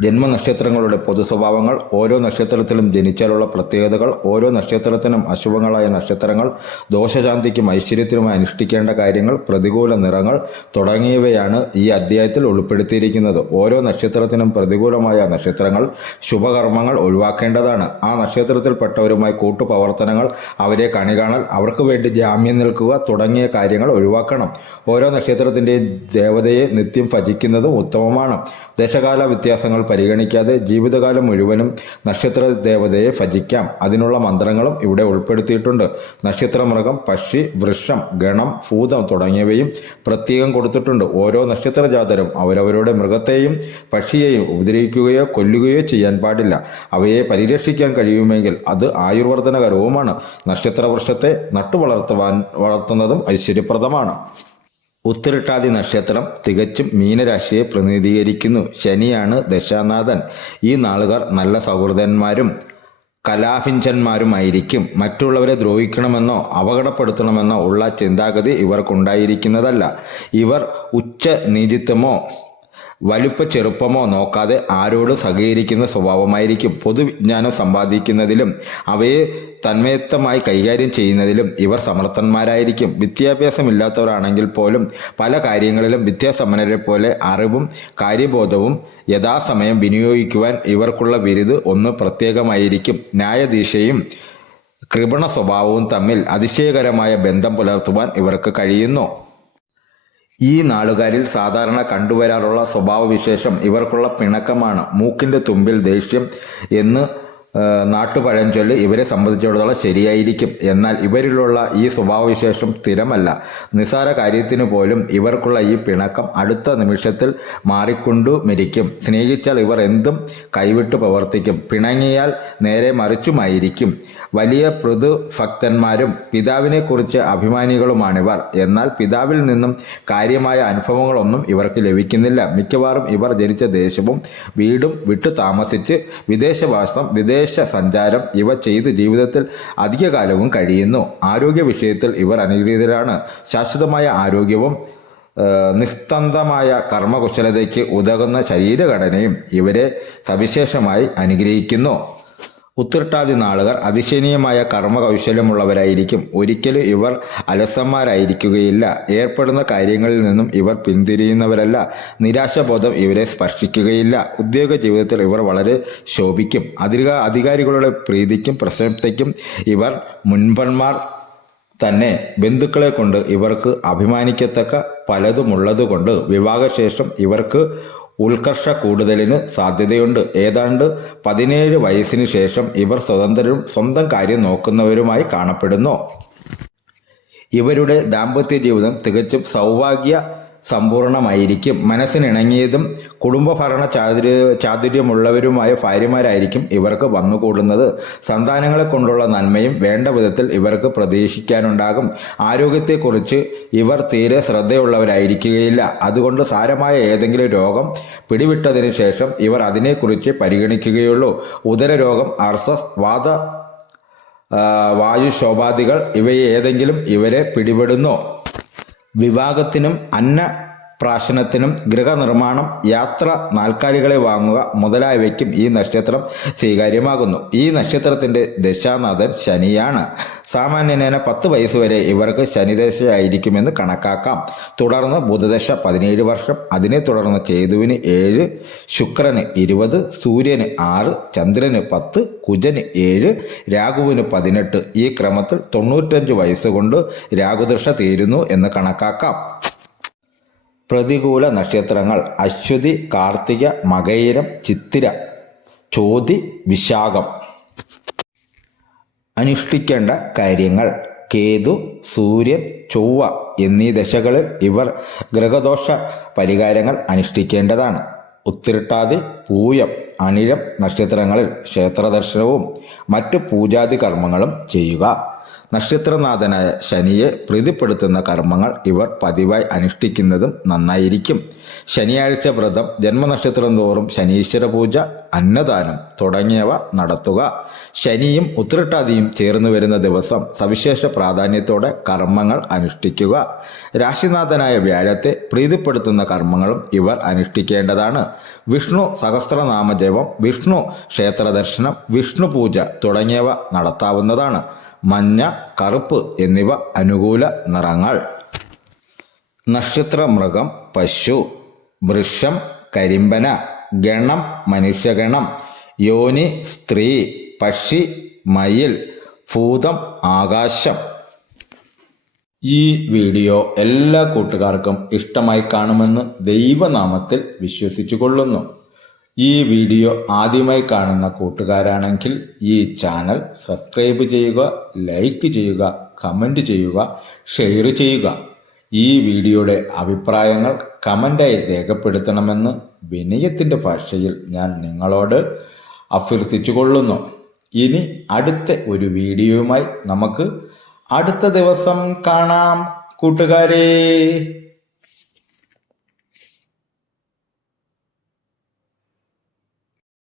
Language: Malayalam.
ജന്മനക്ഷത്രങ്ങളുടെ പൊതു സ്വഭാവങ്ങൾ ഓരോ നക്ഷത്രത്തിലും ജനിച്ചാലുള്ള പ്രത്യേകതകൾ ഓരോ നക്ഷത്രത്തിനും അശുഭങ്ങളായ നക്ഷത്രങ്ങൾ ദോഷശാന്തിക്കും ഐശ്വര്യത്തിനുമായി അനുഷ്ഠിക്കേണ്ട കാര്യങ്ങൾ പ്രതികൂല നിറങ്ങൾ തുടങ്ങിയവയാണ് ഈ അധ്യായത്തിൽ ഉൾപ്പെടുത്തിയിരിക്കുന്നത്. ഓരോ നക്ഷത്രത്തിനും പ്രതികൂലമായ നക്ഷത്രങ്ങൾ ശുഭകർമ്മങ്ങൾ ഒഴിവാക്കേണ്ടതാണ്. ആ നക്ഷത്രത്തിൽപ്പെട്ടവരുമായി കൂട്ടുപ്രവർത്തനങ്ങൾ അവരെ കണി കാണൽ അവർക്ക് വേണ്ടി ജാമ്യം നിൽക്കുക തുടങ്ങിയ കാര്യങ്ങൾ ഒഴിവാക്കണം. ഓരോ നക്ഷത്രത്തിന്റെയും ദേവതയെ നിത്യം ഭജിക്കുന്നതും ഉത്തമമാണ്. ദശകാല വ്യത്യാസങ്ങൾ പരിഗണിക്കാതെ ജീവിതകാലം മുഴുവനും നക്ഷത്ര ദേവതയെ ഭജിക്കാം. അതിനുള്ള മന്ത്രങ്ങളും ഇവിടെ ഉൾപ്പെടുത്തിയിട്ടുണ്ട്. നക്ഷത്രമൃഗം പക്ഷി വൃക്ഷം ഗണം ഭൂതം തുടങ്ങിയവയും പ്രത്യേകം കൊടുത്തിട്ടുണ്ട്. ഓരോ നക്ഷത്ര ജാതരും അവരവരുടെ മൃഗത്തെയും പക്ഷിയെയും ഉപദ്രവിക്കുകയോ കൊല്ലുകയോ ചെയ്യാൻ പാടില്ല. അവയെ പരിരക്ഷിക്കാൻ കഴിയുമെങ്കിൽ അത് ആയുർവർദ്ധനകരവുമാണ്. നക്ഷത്രവൃക്ഷത്തെ നട്ടുവളർത്തുവാൻ വളർത്തുന്നതും ഐശ്വര്യപ്രദമാണ്. ഉത്തിരട്ടാതി നക്ഷത്രം തികച്ചും മീനരാശിയെ പ്രതിനിധീകരിക്കുന്നു. ശനിയാണ് ദശാനാഥൻ. ഈ നാളുകാർ നല്ല സൗഹൃദന്മാരും കലാഭിഞ്ചന്മാരുമായിരിക്കും. മറ്റുള്ളവരെ ദ്രോഹിക്കണമെന്നോ അപകടപ്പെടുത്തണമെന്നോ ഉള്ള ചിന്താഗതി ഇവർക്കുണ്ടായിരിക്കുന്നതല്ല. ഇവർ ഉച്ച നീചിത്വമോ വലുപ്പ ചെറുപ്പമോ നോക്കാതെ ആരോട് സഹകരിക്കുന്ന സ്വഭാവമായിരിക്കും. പൊതുവിജ്ഞാനം സമ്പാദിക്കുന്നതിലും അവയെ തന്മയത്തമായി കൈകാര്യം ചെയ്യുന്നതിലും ഇവർ സമർത്ഥന്മാരായിരിക്കും. വിദ്യാഭ്യാസമില്ലാത്തവരാണെങ്കിൽ പോലും പല കാര്യങ്ങളിലും വിദ്യാസമ്പന്നരെ പോലെ അറിവും കാര്യബോധവും യഥാസമയം വിനിയോഗിക്കുവാൻ ഇവർക്കുള്ള ബിരുദ് ഒന്ന് പ്രത്യേകമായിരിക്കും. ന്യായദീശയും കൃപണ സ്വഭാവവും തമ്മിൽ അതിശയകരമായ ബന്ധം പുലർത്തുവാൻ ഇവർക്ക് കഴിയുന്നു. ഈ നാളുകാരിൽ സാധാരണ കണ്ടുവരാറുള്ള സ്വഭാവവിശേഷം ഇവർക്കുള്ള പിണക്കമാണ്. മൂക്കിന്റെ തുമ്പിൽ ദേഷ്യം എന്ന് നാട്ടുപഴഞ്ചൊല്ല് ഇവരെ സംബന്ധിച്ചിടത്തോളം ശരിയായിരിക്കും. എന്നാൽ ഇവരിലുള്ള ഈ സ്വഭാവവിശേഷം സ്ഥിരമല്ല. നിസാര കാര്യത്തിന് പോലും ഇവർക്കുള്ള ഈ പിണക്കം അടുത്ത നിമിഷത്തിൽ മാറിക്കൊണ്ടു മരിക്കും. സ്നേഹിച്ചാൽ ഇവർ എന്തും കൈവിട്ട് പ്രവർത്തിക്കും. പിണങ്ങിയാൽ നേരെ മറിച്ചുമായിരിക്കും. വലിയ പൃഥു ഭക്തന്മാരും പിതാവിനെക്കുറിച്ച് അഭിമാനികളുമാണിവർ. എന്നാൽ പിതാവിൽ നിന്നും കാര്യമായ അനുഭവങ്ങളൊന്നും ഇവർക്ക് ലഭിക്കുന്നില്ല. മിക്കവാറും ഇവർ ജനിച്ച ദേശവും വീടും വിട്ടു താമസിച്ച് വിദേശവാസം വിദേശ സഞ്ചാരം ഇവ ചെയ്ത് ജീവിതത്തിൽ അധികകാലവും കഴിയുന്നു. ആരോഗ്യ വിഷയത്തിൽ ഇവർ അനുഗ്രഹീതരാണ് ശാശ്വതമായ ആരോഗ്യവും നിസ്തന്തമായ കർമ്മകുശലതയ്ക്ക് ഉതകുന്ന ശരീരഘടനയും ഇവരെ സവിശേഷമായി അനുഗ്രഹിക്കുന്നു. ഉത്തിർട്ടാതി നാളുകാർ അതിശയനീയമായ കർമ്മ കൗശല്യമുള്ളവരായിരിക്കും ഒരിക്കലും ഇവർ അലസന്മാരായിരിക്കുകയില്ല. ഏർപ്പെടുന്ന കാര്യങ്ങളിൽ നിന്നും ഇവർ പിന്തിരിയുന്നവരല്ല. നിരാശബോധം ഇവരെ സ്പർശിക്കുകയില്ല. ഉദ്യോഗ ജീവിതത്തിൽ ഇവർ വളരെ ശോഭിക്കും. അധിക അധികാരികളുടെ പ്രീതിക്കും പ്രശംസയ്ക്കും ഇവർ മുൻപന്മാർ തന്നെ. ബന്ധുക്കളെ കൊണ്ട് ഇവർക്ക് അഭിമാനിക്കത്തക്ക പലതുമുള്ളതുകൊണ്ട് വിവാഹശേഷം ഇവർക്ക് ഉത്കർഷ കൂടുതലിന് സാധ്യതയുണ്ട്. ഏതാണ്ട് പതിനേഴ് വയസ്സിന് ശേഷം ഇവർ സ്വതന്ത്രരും സ്വന്തം കാര്യം നോക്കുന്നവരുമായി കാണപ്പെടുന്നു. ഇവരുടെ ദാമ്പത്യ ജീവിതം തികച്ചും സൗഭാഗ്യ സമ്പൂർണമായിരിക്കും. മനസ്സിനിണങ്ങിയതും കുടുംബഭരണ ചാതുര്യ ചാതുര്യമുള്ളവരുമായ ഭാര്യമാരായിരിക്കും ഇവർക്ക് വന്നുകൂടുന്നത്. സന്താനങ്ങളെ കൊണ്ടുള്ള നന്മയും വേണ്ട വിധത്തിൽ ഇവർക്ക് പ്രതീക്ഷിക്കാനുണ്ടാകും. ആരോഗ്യത്തെക്കുറിച്ച് ഇവർ തീരെ ശ്രദ്ധയുള്ളവരായിരിക്കുകയില്ല. അതുകൊണ്ട് സാരമായ ഏതെങ്കിലും രോഗം പിടിവിട്ടതിന് ശേഷം ഇവർ അതിനെക്കുറിച്ച് പരിഗണിക്കുകയുള്ളൂ. ഉദരരോഗം അർസസ് വാദ വായുശോഭാദികൾ ഇവയെ ഏതെങ്കിലും ഇവരെ പിടിപെടുന്നു. വിവാഹത്തിനും അന്നപ്രാശനത്തിനും ഗൃഹനിർമ്മാണം യാത്ര നാൽക്കാലികളെ വാങ്ങുക മുതലായവയ്ക്കും ഈ നക്ഷത്രം സ്വീകാര്യമാകുന്നു. ഈ നക്ഷത്രത്തിന്റെ ദശാനാഥൻ ശനിയാണ്. സാമാന്യനേന പത്ത് വയസ്സ് വരെ ഇവർക്ക് ശനിദശയായിരിക്കുമെന്ന് കണക്കാക്കാം. തുടർന്ന് ബുധദശ പതിനേഴ് വർഷം. അതിനെ തുടർന്ന് കേതുവിന് ഏഴ് ശുക്രന് ഇരുപത് സൂര്യന് ആറ് ചന്ദ്രന് പത്ത് കുജന് ഏഴ് രാഹുവിന് പതിനെട്ട്. ഈ ക്രമത്തിൽ തൊണ്ണൂറ്റഞ്ച് വയസ്സുകൊണ്ട് രാഹുദൃഷ തീരുന്നു എന്ന് കണക്കാക്കാം. പ്രതികൂല നക്ഷത്രങ്ങൾ. അശ്വതി കാർത്തിക മകയിരം ചിത്തിര ചോതി വിശാഖം. അനുഷ്ഠിക്കേണ്ട കാര്യങ്ങൾ. കേതു സൂര്യൻ ചൊവ്വ എന്നീ ദശകളിൽ ഇവർ ഗ്രഹദോഷ പരിഹാരങ്ങൾ അനുഷ്ഠിക്കേണ്ടതാണ്. ഉത്തിരട്ടാതി പൂയം അനിഴം നക്ഷത്രങ്ങളിൽ ക്ഷേത്രദർശനവും മറ്റു പൂജാതി കർമ്മങ്ങളും ചെയ്യുക. നക്ഷത്രനാഥനായ ശനിയെ പ്രീതിപ്പെടുത്തുന്ന കർമ്മങ്ങൾ ഇവർ പതിവായി അനുഷ്ഠിക്കുന്നതും നന്നായിരിക്കും. ശനിയാഴ്ച വ്രതം ജന്മനക്ഷത്രം തോറും ശനീശ്വര പൂജ അന്നദാനം തുടങ്ങിയവ നടത്തുക. ശനിയും ഉത്രട്ടാതിയും ചേർന്ന് വരുന്ന ദിവസം സവിശേഷ പ്രാധാന്യത്തോടെ കർമ്മങ്ങൾ അനുഷ്ഠിക്കുക. രാശിനാഥനായ വ്യാഴത്തെ പ്രീതിപ്പെടുത്തുന്ന കർമ്മങ്ങളും ഇവർ അനുഷ്ഠിക്കേണ്ടതാണ്. വിഷ്ണു സഹസ്രനാമജപം വിഷ്ണു ക്ഷേത്ര ദർശനം വിഷ്ണു പൂജ തുടങ്ങിയവ നടത്താവുന്നതാണ്. മഞ്ഞ കറുപ്പ് എന്നിവ അനുകൂല നിറങ്ങൾ. നക്ഷത്രമൃഗം പശു വൃക്ഷം കരിമ്പന ഗണം മനുഷ്യഗണം യോനി സ്ത്രീ പക്ഷി മയിൽ ഭൂതം ആകാശം. ഈ വീഡിയോ എല്ലാ കൂട്ടുകാർക്കും ഇഷ്ടമായി കാണുമെന്ന് ദൈവനാമത്തിൽ വിശ്വസിച്ചു കൊള്ളുന്നു ഈ വീഡിയോ ആദ്യമായി കാണുന്ന കൂട്ടുകാരാണെങ്കിൽ ഈ ചാനൽ സബ്സ്ക്രൈബ് ചെയ്യുക ലൈക്ക് ചെയ്യുക കമന്റ് ചെയ്യുക ഷെയർ ചെയ്യുക. ഈ വീഡിയോയുടെ അഭിപ്രായങ്ങൾ കമന്റായി രേഖപ്പെടുത്തണമെന്ന് വിനയത്തിന്റെ ഭാഷയിൽ ഞാൻ നിങ്ങളോട് അഭ്യർത്ഥിച്ചു കൊള്ളുന്നു ഇനി അടുത്ത ഒരു വീഡിയോയുമായി നമുക്ക് അടുത്ത ദിവസം കാണാം. കൂട്ടുകാരെ.